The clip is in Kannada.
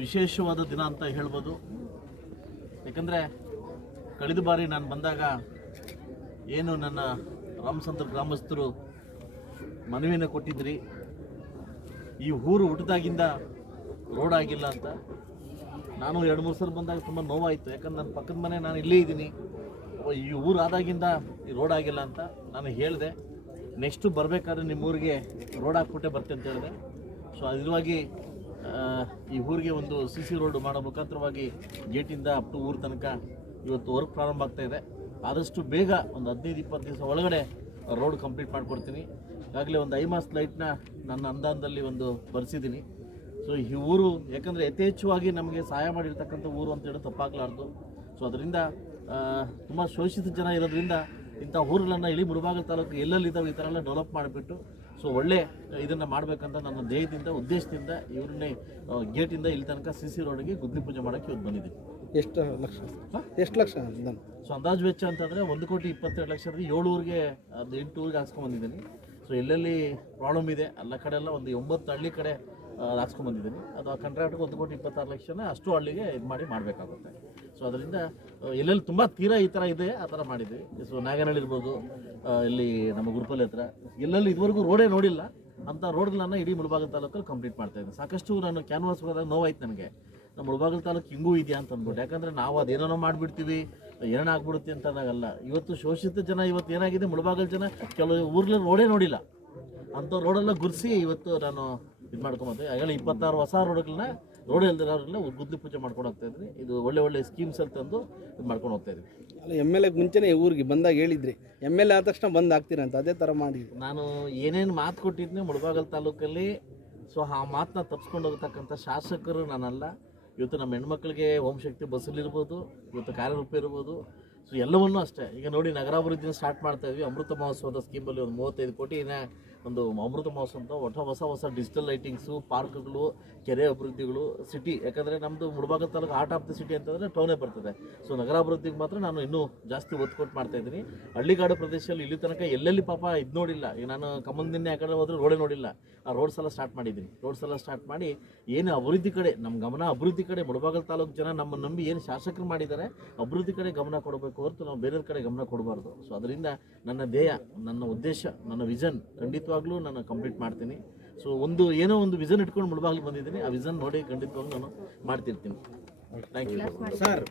ವಿಶೇಷವಾದ ದಿನ ಅಂತ ಹೇಳ್ಬೋದು. ಯಾಕಂದರೆ ಕಳೆದ ಬಾರಿ ನಾನು ಬಂದಾಗ ಏನು ನನ್ನ ರಾಮಸಂದ್ರ ಗ್ರಾಮಸ್ಥರು ಮನವಿಯನ್ನು ಕೊಟ್ಟಿದ್ರಿ. ಈ ಊರು ಹುಟ್ಟಿದಾಗಿಂದ ರೋಡ್ ಆಗಿಲ್ಲ ಅಂತ. ನಾನು ಎರಡು, ಮೂರು ಸಲ ಬಂದಾಗ ತುಂಬ ನೋವಾಯಿತು. ಯಾಕಂದ್ರೆ ನನ್ನ ಪಕ್ಕದ ಮನೆ, ನಾನು ಇಲ್ಲೇ ಇದ್ದೀನಿ. ಈ ಊರು ಆದಾಗಿಂದ ಈ ರೋಡ್ ಆಗಿಲ್ಲ ಅಂತ ನಾನು ಹೇಳಿದೆ. ನೆಕ್ಸ್ಟು ಬರಬೇಕಾದ್ರೆ ನಿಮ್ಮ ಊರಿಗೆ ರೋಡ್ ಹಾಕ್ಬಿಟ್ಟೆ ಬರ್ತೆ ಅಂತ ಹೇಳಿದೆ. ಸೊ ಅದರವಾಗಿ ಈ ಊರಿಗೆ ಒಂದು ಸಿ ಸಿ ರೋಡ್ ಮಾಡೋ ಮುಖಾಂತರವಾಗಿ ಗೇಟಿಂದ ಅಪ್ ಟು ಊರ್ ತನಕ ಇವತ್ತು ವರ್ಕ್ ಪ್ರಾರಂಭ ಆಗ್ತಾ ಇದೆ. ಆದಷ್ಟು ಬೇಗ ಒಂದು ಹದಿನೈದು, ಇಪ್ಪತ್ತು ದಿವಸ ಒಳಗಡೆ ರೋಡ್ ಕಂಪ್ಲೀಟ್ ಮಾಡಿಕೊಡ್ತೀನಿ. ಈಗಾಗಲೇ ಒಂದು ಐ ಮಾಸ್ ಲೈಟ್ನ ನನ್ನ ಅಂದಾನದಲ್ಲಿ ಒಂದು ಬರೆಸಿದ್ದೀನಿ. ಸೊ ಈ ಊರು ಯಾಕಂದರೆ ಯಥೇಚ್ಛವಾಗಿ ನಮಗೆ ಸಹಾಯ ಮಾಡಿರ್ತಕ್ಕಂಥ ಊರು ಅಂತ ಹೇಳಿ ತಪ್ಪಾಗಲಾರ್ದು. ಸೊ ಅದರಿಂದ ತುಂಬ ಶೋಷಿತ ಜನ ಇರೋದ್ರಿಂದ ಇಂಥ ಊರುಗಳನ್ನು ಇಳಿ ಮುಳುಬಾಗಲ ತಾಲೂಕು ಎಲ್ಲೆಲ್ಲಿದ್ದಾವೆ ಈ ಥರ ಎಲ್ಲ ಡೆವಲಪ್ ಮಾಡಿಬಿಟ್ಟು ಸೊ ಒಳ್ಳೆ ಇದನ್ನು ಮಾಡಬೇಕಂತ ನನ್ನ ದೇಹದಿಂದ ಉದ್ದೇಶದಿಂದ ಇವ್ರನ್ನೇ ಗೇಟಿಂದ ಇಲ್ಲಿ ತನಕ ಸಿ ಸಿ ರೋಡ್ಗೆ ಗುದ್ಲಿ ಪೂಜೆ ಮಾಡೋಕ್ಕೆ ಇವತ್ತು ಬಂದಿದ್ದೀನಿ. ಎಷ್ಟು ಲಕ್ಷ? ಎಷ್ಟು ಲಕ್ಷ ಸೊ ಅಂದಾಜು ವೆಚ್ಚ ಅಂತಂದರೆ ಒಂದು ಕೋಟಿ ಇಪ್ಪತ್ತೆರಡು ಲಕ್ಷದಲ್ಲಿ ಏಳು ಊರಿಗೆ ಅದು ಎಂಟು ಊರಿಗೆ ಹಾಕ್ಸ್ಕೊಂಬಂದಿದ್ದೀನಿ ಸೊ ಎಲ್ಲೆಲ್ಲಿ ಪ್ರಾಬ್ಲಮ್ ಇದೆ ಎಲ್ಲ ಕಡೆ ಎಲ್ಲ ಒಂದು ಒಂಬತ್ತು ಹಳ್ಳಿ ಕಡೆ ಆ, ಹಾಕ್ಸ್ಕೊಂಬಂದಿದ್ದೀನಿ ಅದು ಆ ಕಾಂಟ್ರಾಕ್ಟ್ಗೆ ಒಂದು ಕೋಟಿ ಇಪ್ಪತ್ತಾರು ಲಕ್ಷನ ಅಷ್ಟು ಹಳ್ಳಿಗೆ ಇದು ಮಾಡಿ ಮಾಡಬೇಕಾಗುತ್ತೆ. ಸೊ ಅದರಿಂದ ಎಲ್ಲೆಲ್ಲಿ ತುಂಬ ತೀರ ಈ ಥರ ಇದೆ, ಆ ಥರ ಮಾಡಿದ್ವಿ. ಸೊ ನಾಗನಹಳ್ಳಿ ಇರ್ಬೋದು ಇಲ್ಲಿ ನಮ್ಮ ಗುರುಪಲ್ಲಿ ಹತ್ರ. ಎಲ್ಲೆಲ್ಲಿ ಇದುವರೆಗೂ ರೋಡೇ ನೋಡಿಲ್ಲ ಅಂಥ ರೋಡ್ಗಳನ್ನ ಇಡೀ ಮುಳಬಾಗಲ್ ತಾಲೂಕಲ್ಲಿ ಕಂಪ್ಲೀಟ್ ಮಾಡ್ತಾ ಇದ್ದೀನಿ ಸಾಕಷ್ಟು ನಾನು ಕ್ಯಾನ್ವಾಸ್ ಹೋದಾಗ ನೋವಾಯ್ತು ನನಗೆ. ನಮ್ಮ ಮುಳಬಾಗಲ್ ತಾಲೂಕು ಹಿಂಗೂ ಇದೆಯಾ ಅಂತ ಅಂದ್ಬಿಟ್ಟು. ಯಾಕಂದರೆ ನಾವು ಅದೇನೋ ಮಾಡಿಬಿಡ್ತೀವಿ, ಏನೇನೋ ಆಗ್ಬಿಡುತ್ತೆ ಅಂತ ಅನ್ನೋಲ್ಲ ಇವತ್ತು ಶೋಷಿತ ಜನ ಇವತ್ತು ಏನಾಗಿದೆ, ಮುಳಬಾಗಲ್ ಜನ ಕೆಲವು ಊರ್ಲಿ ರೋಡೇ ನೋಡಿಲ್ಲ. ಅಂಥ ರೋಡೆಲ್ಲ ಗುರ್ಸಿ ಇವತ್ತು ನಾನು ಇದು ಮಾಡ್ಕೊಂಬಂದೆ ಆಗಲೇ ಇಪ್ಪತ್ತಾರು ಹೊಸ ರೋಡ್ಗಳನ್ನ ರೋಡ್ ಇಲ್ದಿರೋರೆಲ್ಲ ಗುದ್ಲಿ ಪೂಜೆ ಮಾಡ್ಕೊಂಡು ಹೋಗ್ತಾ ಇದ್ರಿ ಇದು ಒಳ್ಳೆ ಒಳ್ಳೆ ಸ್ಕೀಮ್ಸ್ ಅಲ್ಲಿ ತಂದು ಇದು ಮಾಡ್ಕೊಂಡು ಹೋಗ್ತಾ ಇದ್ರಿ ಅಲ್ಲ ಎಂ ಎಲ್ ಎ ಮುಂಚೆನೇ ಊರಿಗೆ ಬಂದಾಗ ಹೇಳಿದ್ರಿ ಎಂ ಎಲ್ ಎ ಆದ ತಕ್ಷಣ ಬಂದು ಆಗ್ತೀರಂತ ಅದೇ ಥರ ಮಾಡಿ. ನಾನು ಏನೇನು ಮಾತು ಕೊಟ್ಟಿದ್ನಿ ಮುಳಬಾಗಲ್ ತಾಲೂಕಲ್ಲಿ ಸೊ ಆ ಮಾತನ್ನ ತಪ್ಸ್ಕೊಂಡು ಹೋಗ್ತಕ್ಕಂಥ ಶಾಸಕರು ನಾನಲ್ಲ. ಇವತ್ತು ನಮ್ಮ ಹೆಣ್ಮಕ್ಳಿಗೆ ಓಂ ಶಕ್ತಿ ಬಸ್ಸಲ್ಲಿರ್ಬೋದು ಇವತ್ತು ಕಾರ್ಯರೂಪ ಇರ್ಬೋದು ಸೊ ಎಲ್ಲವನ್ನೂ ಅಷ್ಟೇ. ಈಗ ನೋಡಿ ನಗರಾಭಿವೃದ್ಧಿನ ಸ್ಟಾರ್ಟ್ ಮಾಡ್ತಾ ಇದ್ವಿ. ಅಮೃತ ಮಹೋತ್ಸವದ ಸ್ಕೀಮಲ್ಲಿ ಒಂದು ಮೂವತ್ತೈದು ಕೋಟಿನ ಒಂದು ಅಮೃತ ಮಹೋತ್ಸವ ಅಂತ ಒಟ್ಟ ಹೊಸ ಹೊಸ ಡಿಜಿಟಲ್ ಲೈಟಿಂಗ್ಸು ಪಾರ್ಕ್ಗಳು ಕೆರೆ ಅಭಿವೃದ್ಧಿಗಳು ಸಿಟಿ ಯಾಕಂದರೆ ನಮ್ಮದು Mulabaga taluk heart of the city ಅಂತಂದರೆ ಟೌನೇ ಬರ್ತದೆ. ಸೊ ನಗರಾಭಿವೃದ್ಧಿಗೆ ಮಾತ್ರ ನಾನು ಇನ್ನೂ ಜಾಸ್ತಿ ಒತ್ತು ಕೊಟ್ಟು ಮಾಡ್ತಾ ಇದ್ದೀನಿ. ಹಳ್ಳಿಗಾಡು ಪ್ರದೇಶದಲ್ಲಿ ಇಲ್ಲಿ ತನಕ ಎಲ್ಲೆಲ್ಲಿ ಪಾಪ ಇದು ನೋಡಿಲ್ಲ. ಈಗ ನಾನು ಕಮಲ್ದಿನ್ನೇ ಕಡೆ ಹೋದ್ರೆ ರೋಡೇ ನೋಡಿಲ್ಲ. ಆ ರೋಡ್ಸ್ ಎಲ್ಲ ಸ್ಟಾರ್ಟ್ ಮಾಡಿದ್ದೀನಿ. ರೋಡ್ಸ್ ಎಲ್ಲ ಸ್ಟಾರ್ಟ್ ಮಾಡಿ ಏನು ಅಭಿವೃದ್ಧಿ ಕಡೆ ನಮ್ಮ ಗಮನ ಅಭಿವೃದ್ಧಿ ಕಡೆ, ಮುಳಬಾಗಲ್ ತಾಲೂಕು ಜನ ನಮ್ಮ ನಂಬಿ ಏನು ಶಾಸಕರು ಮಾಡಿದ್ದಾರೆ, ಅಭಿವೃದ್ಧಿ ಕಡೆ ಗಮನ ಕೊಡಬೇಕು ಹೊರತು ನಾವು ಬೇರೆಯವ್ರ ಕಡೆ ಗಮನ ಕೊಡಬಾರ್ದು. ಸೊ ಅದರಿಂದ ನನ್ನ ಧ್ಯೇಯ, ನನ್ನ ಉದ್ದೇಶ, ನನ್ನ ವಿಷನ್ ಖಂಡಿತವಾಗ್ಲೂ ನಾನು ಕಂಪ್ಲೀಟ್ ಮಾಡ್ತೀನಿ. ಸೊ ಒಂದು ಏನೋ ಒಂದು ವಿಷನ್ ಇಟ್ಕೊಂಡು ಮುಳುಬಾಗ್ಲು ಬಂದಿದ್ದೀನಿ. ಆ ವಿಷನ್ ನೋಡಿ ಖಂಡಿತವಾಗ್ಲೂ ನಾನು ಮಾಡ್ತಿರ್ತೀನಿ. Thank you sir